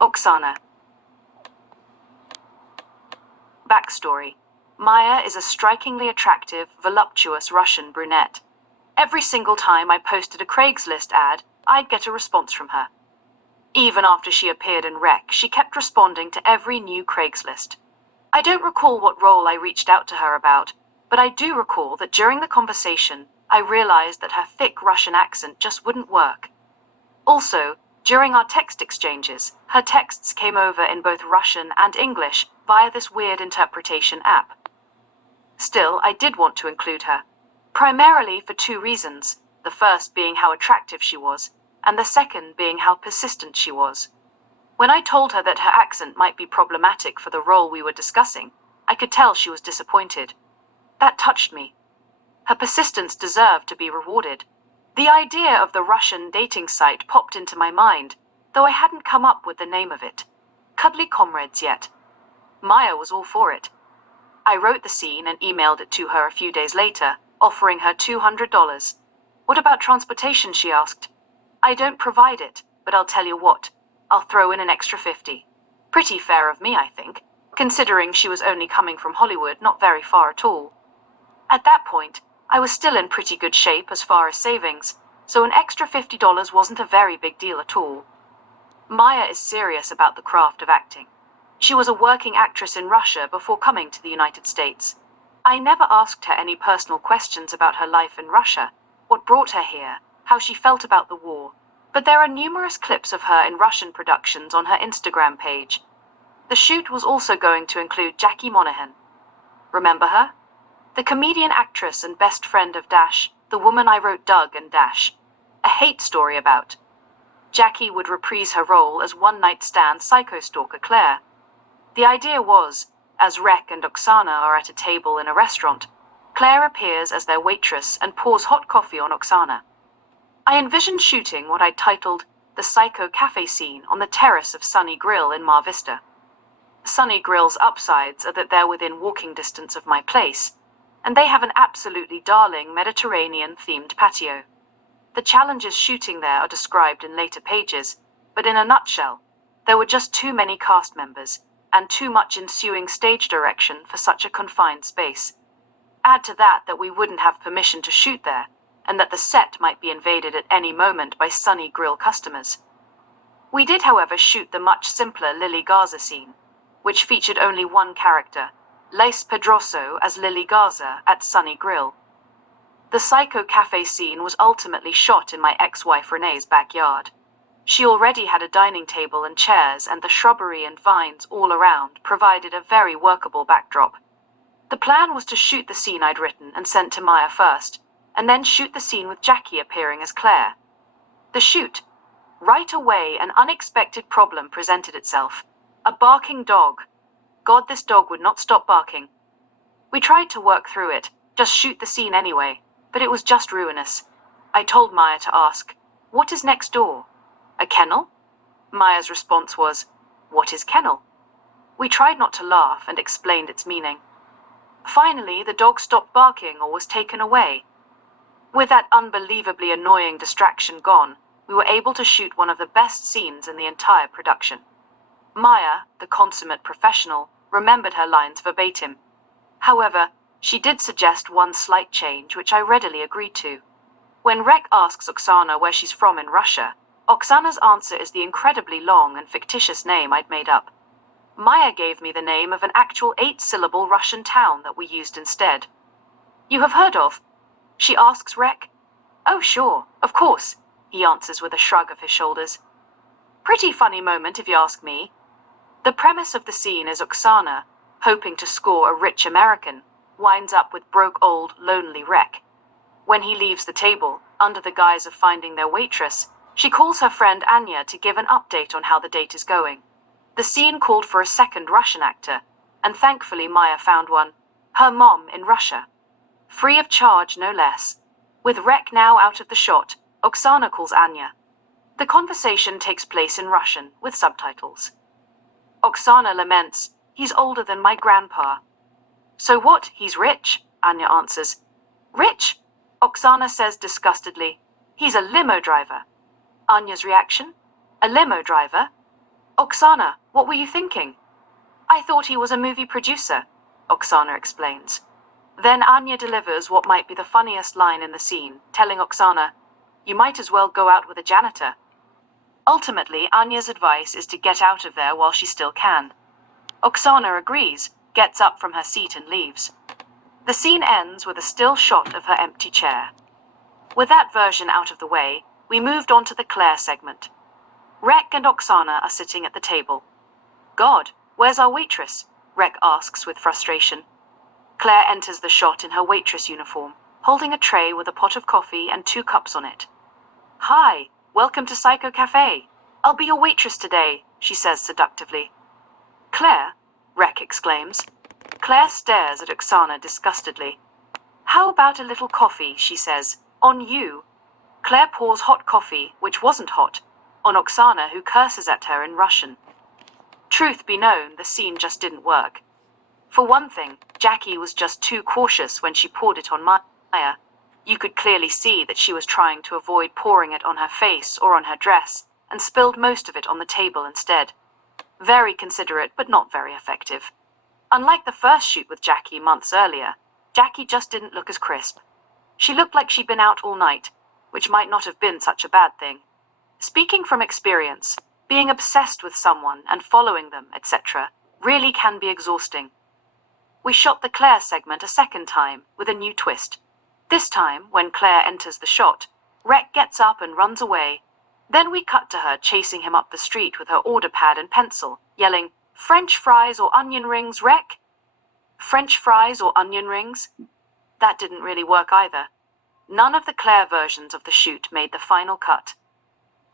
Oksana. Backstory. Maya is a strikingly attractive, voluptuous Russian brunette. Every single time I posted a Craigslist ad, I'd get a response from her. Even after she appeared in Rec, she kept responding to every new Craigslist. I don't recall what role I reached out to her about, but I do recall that during the conversation, I realized that her thick Russian accent just wouldn't work. Also, during our text exchanges, her texts came over in both Russian and English via this weird interpretation app. Still, I did want to include her, primarily for two reasons, the first being how attractive she was, and the second being how persistent she was. When I told her that her accent might be problematic for the role we were discussing, I could tell she was disappointed. That touched me. Her persistence deserved to be rewarded. The idea of the Russian dating site popped into my mind, though I hadn't come up with the name of it. Cuddly Comrades yet. Maya was all for it. I wrote the scene and emailed it to her a few days later, offering her $200. What about transportation, she asked. I don't provide it, but I'll tell you what, I'll throw in an extra 50. Pretty fair of me, I think, considering she was only coming from Hollywood, not very far at all. At that point, I was still in pretty good shape as far as savings, so an extra $50 wasn't a very big deal at all. Maya is serious about the craft of acting. She was a working actress in Russia before coming to the United States. I never asked her any personal questions about her life in Russia, what brought her here, how she felt about the war, but there are numerous clips of her in Russian productions on her Instagram page. The shoot was also going to include Jackie Monahan. Remember her? The comedian, actress, and best friend of Dash, the woman I wrote Doug and Dash a hate story about. Jackie would reprise her role as one-night stand psycho stalker Claire. The idea was, as Rec and Oksana are at a table in a restaurant, Claire appears as their waitress and pours hot coffee on Oksana. I envisioned shooting what I titled the Psycho Cafe scene on the terrace of Sunny Grill in Mar Vista. Sunny Grill's upsides are that they're within walking distance of my place, and they have an absolutely darling Mediterranean-themed patio. The challenges shooting there are described in later pages, but in a nutshell, there were just too many cast members, and too much ensuing stage direction for such a confined space. Add to that we wouldn't have permission to shoot there, and that the set might be invaded at any moment by Sunny Grill customers. We did, however, shoot the much simpler Lily Garza scene, which featured only one character, Lace Pedroso as Lily Garza at Sunny Grill. The Psycho Cafe scene was ultimately shot in my ex-wife Renee's backyard. She already had a dining table and chairs, and the shrubbery and vines all around provided a very workable backdrop. The plan was to shoot the scene I'd written and sent to Maya first, and then shoot the scene with Jackie appearing as Claire. The shoot. Right away, an unexpected problem presented itself. A barking dog. God, this dog would not stop barking. We tried to work through it, just shoot the scene anyway, but it was just ruinous. I told Maya to ask, "What is next door? A kennel?" Maya's response was, "What is kennel?" We tried not to laugh and explained its meaning. Finally, the dog stopped barking or was taken away. With that unbelievably annoying distraction gone, we were able to shoot one of the best scenes in the entire production. Maya, the consummate professional, remembered her lines verbatim. However, she did suggest one slight change, which I readily agreed to. When Rec asks Oksana where she's from in Russia, Oksana's answer is the incredibly long and fictitious name I'd made up. Maya gave me the name of an actual 8-syllable Russian town that we used instead. "You have heard of?" she asks Rec. "Oh sure, of course," he answers with a shrug of his shoulders. Pretty funny moment if you ask me. The premise of the scene is Oksana, hoping to score a rich American, winds up with broke old lonely Rec. When he leaves the table, under the guise of finding their waitress, she calls her friend Anya to give an update on how the date is going. The scene called for a second Russian actor, and thankfully Maya found one, her mom in Russia. Free of charge, no less. With Rec now out of the shot, Oksana calls Anya. The conversation takes place in Russian, with subtitles. Oksana laments, "He's older than my grandpa." "So what, he's rich?" Anya answers. "Rich?" Oksana says disgustedly. "He's a limo driver." Anya's reaction? "A limo driver?" Oksana, what were you thinking? I thought he was a movie producer, Oksana explains. Then Anya delivers what might be the funniest line in the scene, telling Oksana, "You might as well go out with a janitor." Ultimately, Anya's advice is to get out of there while she still can. Oksana agrees, gets up from her seat and leaves. The scene ends with a still shot of her empty chair. With that version out of the way, we moved on to the Claire segment. Rek and Oksana are sitting at the table. "God, where's our waitress?" Rek asks with frustration. Claire enters the shot in her waitress uniform, holding a tray with a pot of coffee and 2 cups on it. "Hi, welcome to Psycho Cafe. I'll be your waitress today," she says seductively. "Claire?" Rek exclaims. Claire stares at Oksana disgustedly. "How about a little coffee?" she says. "On you." Claire pours hot coffee, which wasn't hot, on Oksana, who curses at her in Russian. Truth be known, the scene just didn't work. For one thing, Jackie was just too cautious when she poured it on Maya. You could clearly see that she was trying to avoid pouring it on her face or on her dress, and spilled most of it on the table instead. Very considerate, but not very effective. Unlike the first shoot with Jackie months earlier, Jackie just didn't look as crisp. She looked like she'd been out all night, which might not have been such a bad thing. Speaking from experience, being obsessed with someone and following them, etc., really can be exhausting. We shot the Claire segment a second time, with a new twist. This time, when Claire enters the shot, Rek gets up and runs away. Then we cut to her chasing him up the street with her order pad and pencil, yelling, "French fries or onion rings, Rek?" French fries or onion rings? That didn't really work either. None of the Claire versions of the shoot made the final cut.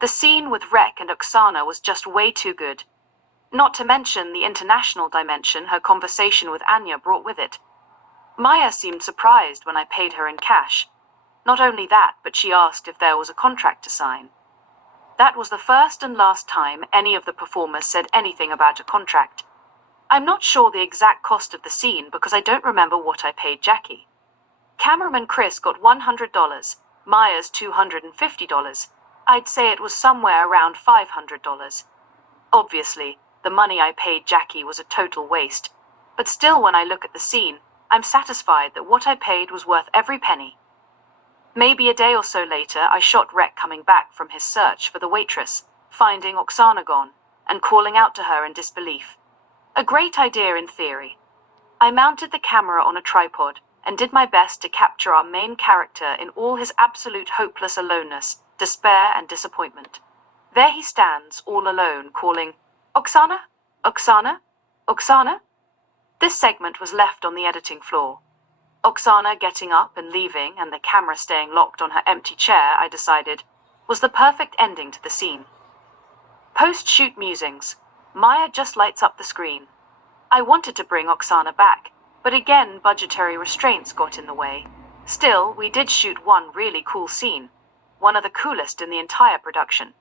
The scene with Rek and Oksana was just way too good. Not to mention the international dimension her conversation with Anya brought with it. Maya seemed surprised when I paid her in cash. Not only that, but she asked if there was a contract to sign. That was the first and last time any of the performers said anything about a contract. I'm not sure the exact cost of the scene because I don't remember what I paid Jackie. Cameraman Chris got $100, Maya's $250. I'd say it was somewhere around $500. Obviously, the money I paid Jackie was a total waste, but still when I look at the scene, I'm satisfied that what I paid was worth every penny. Maybe a day or so later, I shot Rek coming back from his search for the waitress, finding Oksana gone, and calling out to her in disbelief. A great idea in theory. I mounted the camera on a tripod and did my best to capture our main character in all his absolute hopeless aloneness, despair and disappointment. There he stands, all alone, calling, "Oksana? Oksana? Oksana?" This segment was left on the editing floor. Oksana getting up and leaving and the camera staying locked on her empty chair, I decided, was the perfect ending to the scene. Post-shoot musings. Maya just lights up the screen. I wanted to bring Oksana back, but again budgetary restraints got in the way. Still, we did shoot one really cool scene, one of the coolest in the entire production.